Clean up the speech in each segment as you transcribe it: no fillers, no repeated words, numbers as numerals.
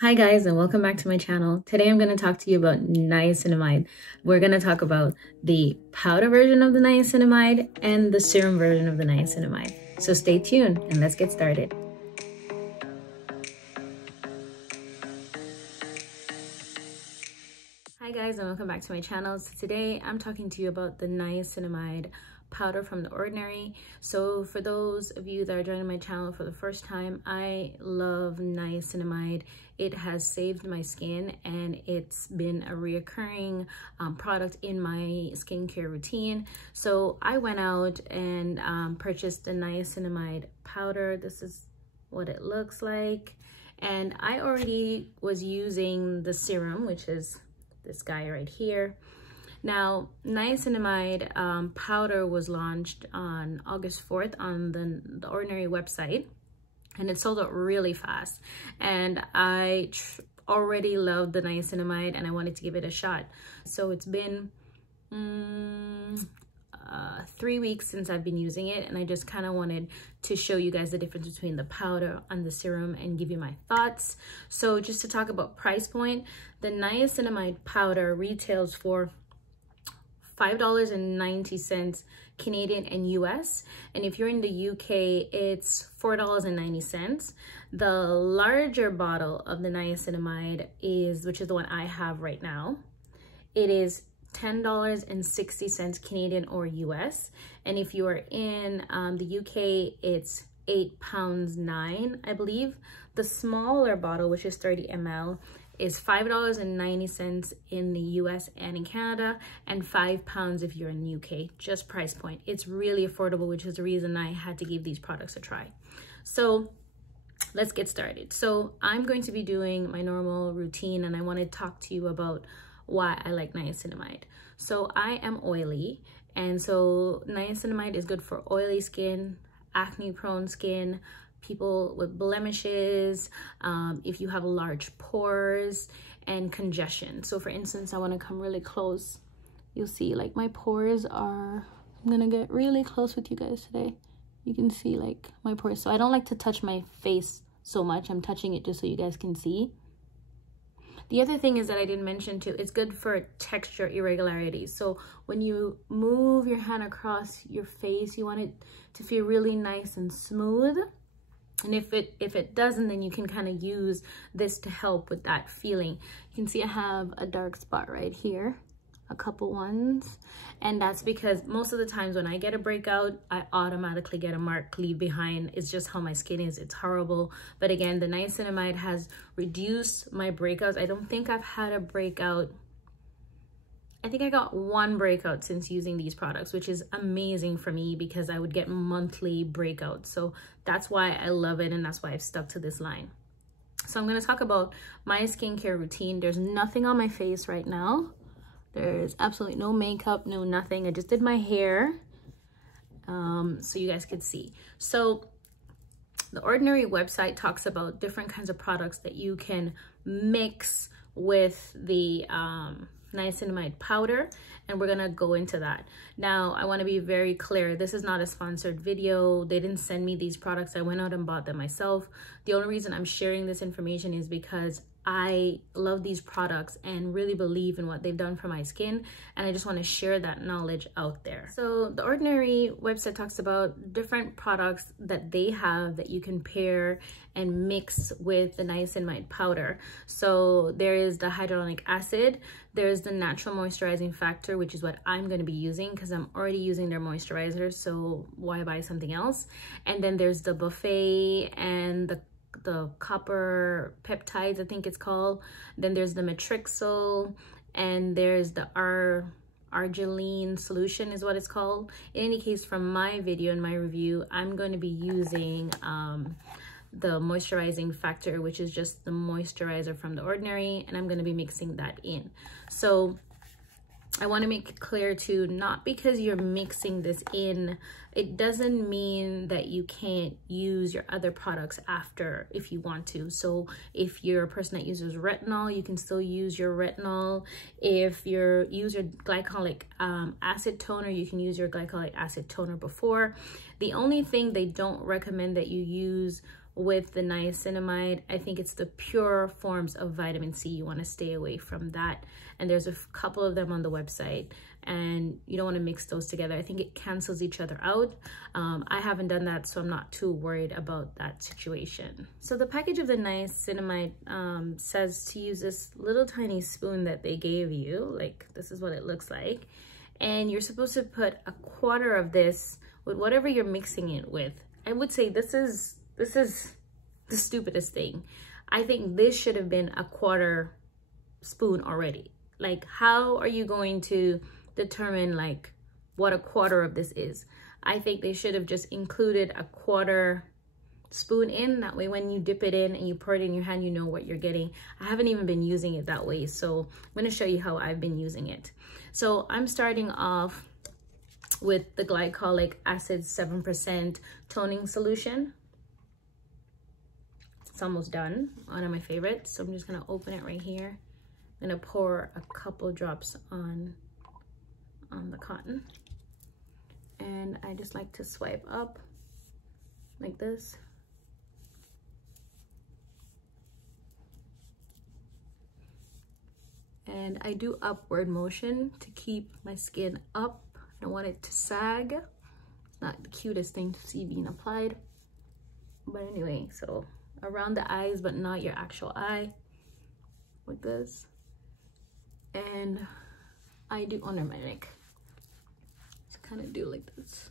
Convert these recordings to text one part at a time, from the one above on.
Hi guys, and welcome back to my channel. Today I'm going to talk to you about niacinamide. We're going to talk about the powder version of the niacinamide and the serum version of the niacinamide. So stay tuned and let's get started. Hi guys, and welcome back to my channel. So today I'm talking to you about the niacinamide powder from the Ordinary. So for those of you that are joining my channel for the first time, I love niacinamide. It has saved my skin and it's been a reoccurring product in my skincare routine. So I went out and purchased the niacinamide powder. This is what it looks like. And I already was using the serum, which is this guy right here. Now, niacinamide powder was launched on August 4th on the Ordinary website, and it sold out really fast. And I already loved the niacinamide and I wanted to give it a shot. So it's been 3 weeks since I've been using it, and I just kind of wanted to show you guys the difference between the powder and the serum and give you my thoughts. So just to talk about price point, the niacinamide powder retails for $5.90 Canadian and US, and if you're in the UK it's $4.90. The larger bottle of the niacinamide is, which is the one I have right now, it is $10.60 Canadian or US, and if you are in the UK it's £8.09, I believe. The smaller bottle, which is 30 ml, is $5.90 in the US and in Canada, and £5 if you're in the UK. Just price point. It's really affordable, which is the reason I had to give these products a try. So let's get started. So I'm going to be doing my normal routine, and I want to talk to you about why I like niacinamide. So I am oily, and so niacinamide is good for oily skin, acne prone skin, people with blemishes, if you have large pores and congestion. So for instance, I want to come really close. You'll see like my pores are, I'm gonna get really close with you guys today. You can see like my pores. So I don't like to touch my face so much. I'm touching it just so you guys can see. The other thing is that I didn't mention too, it's good for texture irregularities. So when you move your hand across your face, you want it to feel really nice and smooth. And if it doesn't, then you can kind of use this to help with that feeling. You can see I have a dark spot right here, a couple ones. And that's because most of the times when I get a breakout, I automatically get a mark leave behind. It's just how my skin is. It's horrible. But again, the niacinamide has reduced my breakouts. I don't think I've had a breakout. I think I got one breakout since using these products, which is amazing for me because I would get monthly breakouts. So that's why I love it, and that's why I've stuck to this line. So I'm going to talk about my skincare routine. There's nothing on my face right now. There's absolutely no makeup, no nothing. I just did my hair so you guys could see. So the Ordinary website talks about different kinds of products that you can mix with the niacinamide powder, and we're gonna go into that. Now, I want to be very clear, this is not a sponsored video. They didn't send me these products. I went out and bought them myself. The only reason I'm sharing this information is because I love these products and really believe in what they've done for my skin, and I just want to share that knowledge out there. So the Ordinary website talks about different products that they have that you can pair and mix with the niacinamide powder. So there is the hyaluronic acid, there's the natural moisturizing factor, which is what I'm going to be using because I'm already using their moisturizer, so why buy something else? And then there's the buffet and the copper peptides, I think it's called. Then there's the matrixyl, and there's the arginine solution is what it's called. In any case, from my video and my review, I'm going to be using the moisturizing factor, which is just the moisturizer from the Ordinary, and I'm going to be mixing that in. So I want to make it clear too, not because you're mixing this in, it doesn't mean that you can't use your other products after if you want to. So if you're a person that uses retinol, you can still use your retinol. If you use your glycolic acid toner, you can use your glycolic acid toner before. The only thing they don't recommend that you use with the niacinamide. I think it's the pure forms of vitamin C. You want to stay away from that. And there's a couple of them on the website, and you don't want to mix those together. I think it cancels each other out. I haven't done that, so I'm not too worried about that situation. So the package of the niacinamide says to use this little tiny spoon that they gave you. Like, this is what it looks like. And you're supposed to put a quarter of this with whatever you're mixing it with. I would say this is the stupidest thing. I think this should have been a quarter spoon already. Like, how are you going to determine like what a quarter of this is? I think they should have just included a quarter spoon in. That way when you dip it in and you pour it in your hand, you know what you're getting. I haven't even been using it that way, so I'm going to show you how I've been using it. So I'm starting off with the Glycolic acid 7% toning solution. It's almost done. One of my favorites. So I'm just going to open it right here. I'm going to pour a couple drops on the cotton. And I just like to swipe up like this. And I do upward motion to keep my skin up. I don't want it to sag. It's not the cutest thing to see being applied. But anyway, so around the eyes, but not your actual eye, like this. And I do under my neck. Just kind of do like this.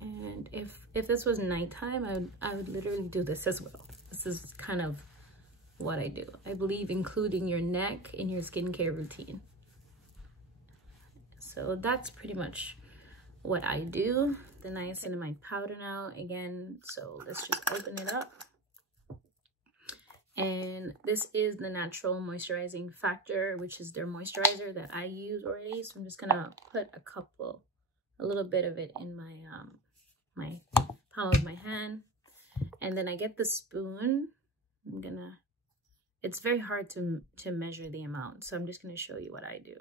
And if this was nighttime, I would literally do this as well. This is kind of what I do. I believe including your neck in your skincare routine. So that's pretty much what I do. The niacinamide powder now again. So let's just open it up. And this is the natural moisturizing factor, which is their moisturizer that I use already. So I'm just gonna put a little bit of it in my my palm of my hand, and then I get the spoon. It's very hard to measure the amount, so I'm just gonna show you what I do.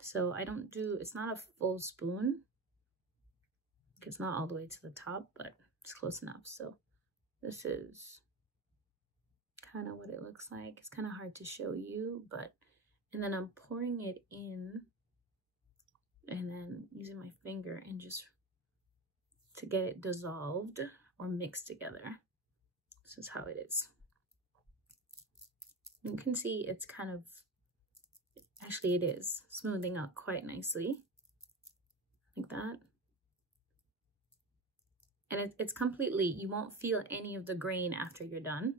So I don't do, it's not a full spoon. It's not all the way to the top, but it's close enough. So this is kind of what it looks like. It's kind of hard to show you, but, and then I'm pouring it in and then using my finger and just to get it dissolved or mixed together. This is how it is. You can see it's kind of, actually it is smoothing out quite nicely, like that. And it's completely, you won't feel any of the grain after you're done.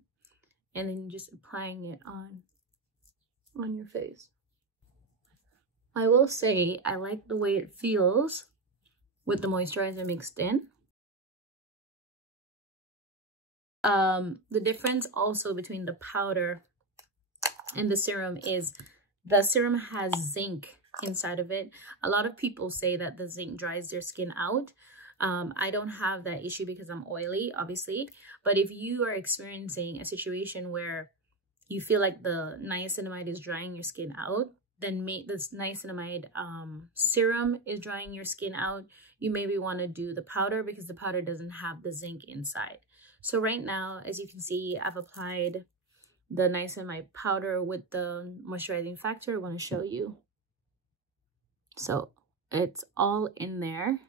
And then you're just applying it on your face. I will say I like the way it feels with the moisturizer mixed in. The difference also between the powder and the serum is the serum has zinc inside of it. A lot of people say that the zinc dries their skin out. I don't have that issue because I'm oily, obviously. But if you are experiencing a situation where you feel like the niacinamide is drying your skin out, then this niacinamide serum is drying your skin out, you maybe want to do the powder because the powder doesn't have the zinc inside. So right now, as you can see, I've applied the niacinamide powder with the moisturizing factor. I want to show you. So it's all in there.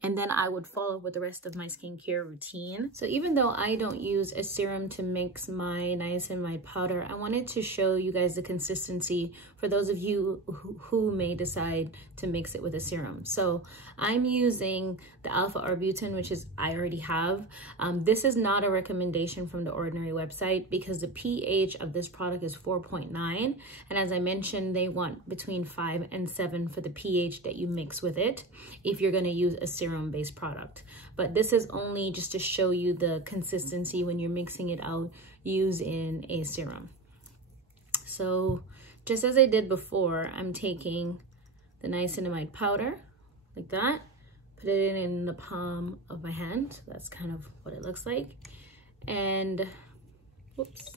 And then I would follow with the rest of my skincare routine. So even though I don't use a serum to mix my niacinamide powder, I wanted to show you guys the consistency for those of you who may decide to mix it with a serum. So I'm using the alpha arbutin, which is I already have. This is not a recommendation from the Ordinary website because the pH of this product is 4.9. And as I mentioned, they want between 5 and 7 for the pH that you mix with it if you're going to use a serum-based product. But this is only just to show you the consistency when you're mixing it out using a serum. So just as I did before, I'm taking the niacinamide powder like that, put it in the palm of my hand. So that's kind of what it looks like. And whoops,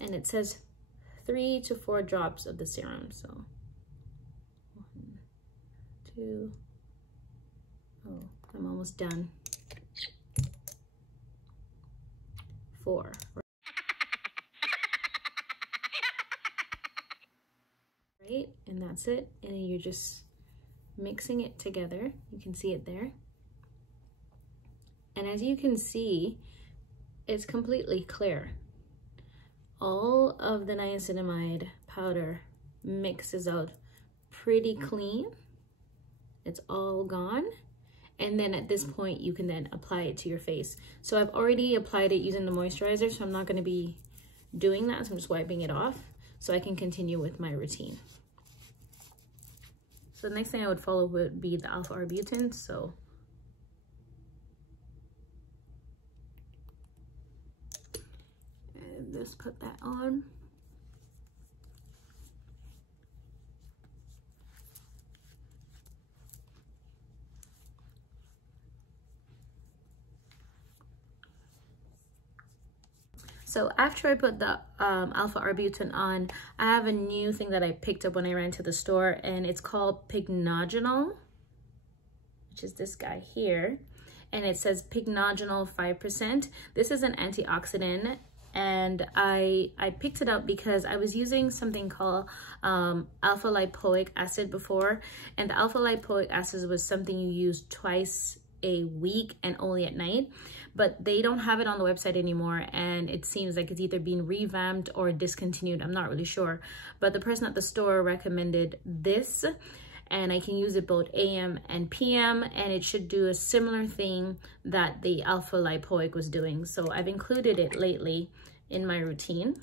and it says 3 to 4 drops of the serum. So 1, 2. Oh, I'm almost done. 4. Right, and that's it. And then you're just mixing it together. You can see it there. And as you can see, it's completely clear. All of the niacinamide powder mixes out pretty clean. It's all gone. And then at this point, you can then apply it to your face. So I've already applied it using the moisturizer, so I'm not gonna be doing that. So I'm just wiping it off so I can continue with my routine. So the next thing I would follow would be the alpha arbutin. So and just put that on. So after I put the alpha arbutin on, I have a new thing that I picked up when I ran to the store, and it's called Pycnogenol, which is this guy here. And it says Pycnogenol 5%. This is an antioxidant, and I picked it up because I was using something called alpha lipoic acid before, and the alpha lipoic acid was something you use twice a week and only at night, but they don't have it on the website anymore, and it seems like it's either being revamped or discontinued. I'm not really sure, but the person at the store recommended this, and I can use it both AM and PM, and it should do a similar thing that the alpha lipoic was doing. So I've included it lately in my routine.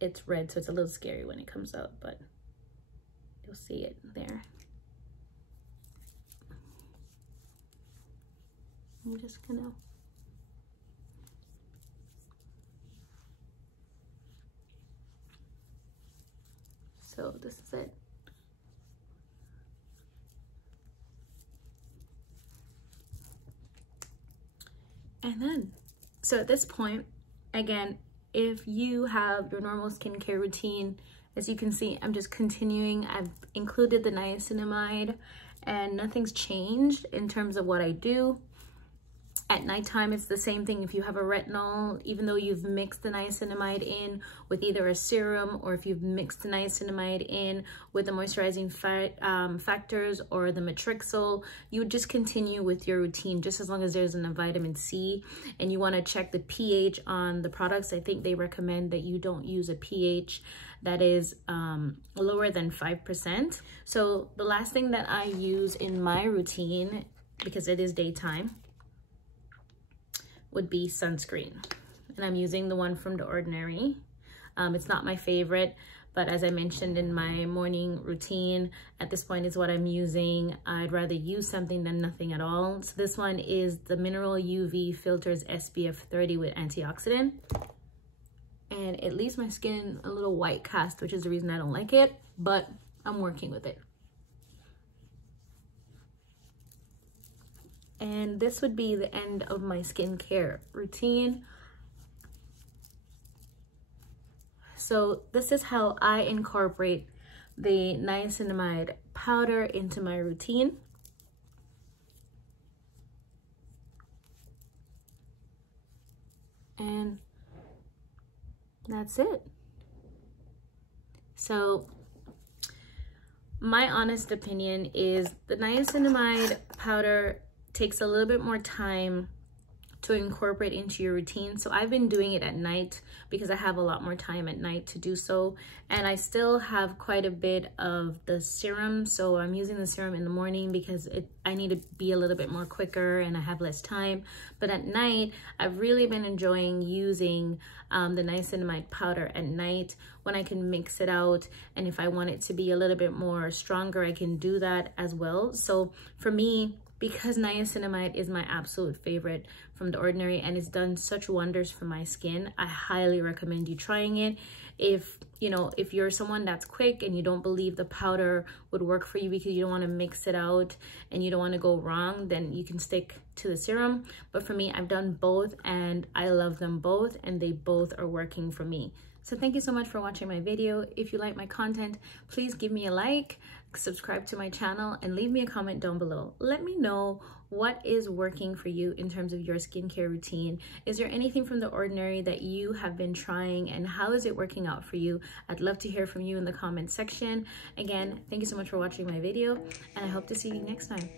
It's red, so it's a little scary when it comes out, but you'll see it there. I'm just gonna so this is it. And then, so at this point, again, if you have your normal skincare routine, as you can see, I'm just continuing. I've included the niacinamide and nothing's changed in terms of what I do. At nighttime, it's the same thing. If you have a retinol, even though you've mixed the niacinamide in with either a serum, or if you've mixed the niacinamide in with the moisturizing factors or the matrixyl, you would just continue with your routine just as long as there's a vitamin C. And you want to check the pH on the products. I think they recommend that you don't use a pH that is lower than 5%. So the last thing that I use in my routine, because it is daytime, would be sunscreen. And I'm using the one from the Ordinary. It's not my favorite, but as I mentioned in my morning routine, at this point is what I'm using. I'd rather use something than nothing at all. So this one is the Mineral UV Filters SPF 30 with antioxidant. And it leaves my skin a little white cast, which is the reason I don't like it, but I'm working with it. And this would be the end of my skincare routine. So this is how I incorporate the niacinamide powder into my routine. And that's it. So my honest opinion is the niacinamide powder takes a little bit more time to incorporate into your routine. So I've been doing it at night because I have a lot more time at night to do so. And I still have quite a bit of the serum. So I'm using the serum in the morning because I need to be a little bit more quicker and I have less time. But at night, I've really been enjoying using the niacinamide powder at night when I can mix it out. And if I want it to be a little bit more stronger, I can do that as well. So for me, because niacinamide is my absolute favorite from the Ordinary and it's done such wonders for my skin, I highly recommend you trying it. If you're someone that's quick and you don't believe the powder would work for you because you don't want to mix it out and you don't want to go wrong, then you can stick to the serum. But for me, I've done both and I love them both and they both are working for me. So thank you so much for watching my video. If you like my content, please give me a like, subscribe to my channel, and leave me a comment down below. Let me know what is working for you in terms of your skincare routine. Is there anything from The Ordinary that you have been trying, and how is it working out for you? I'd love to hear from you in the comment section. Again, thank you so much for watching my video, and I hope to see you next time.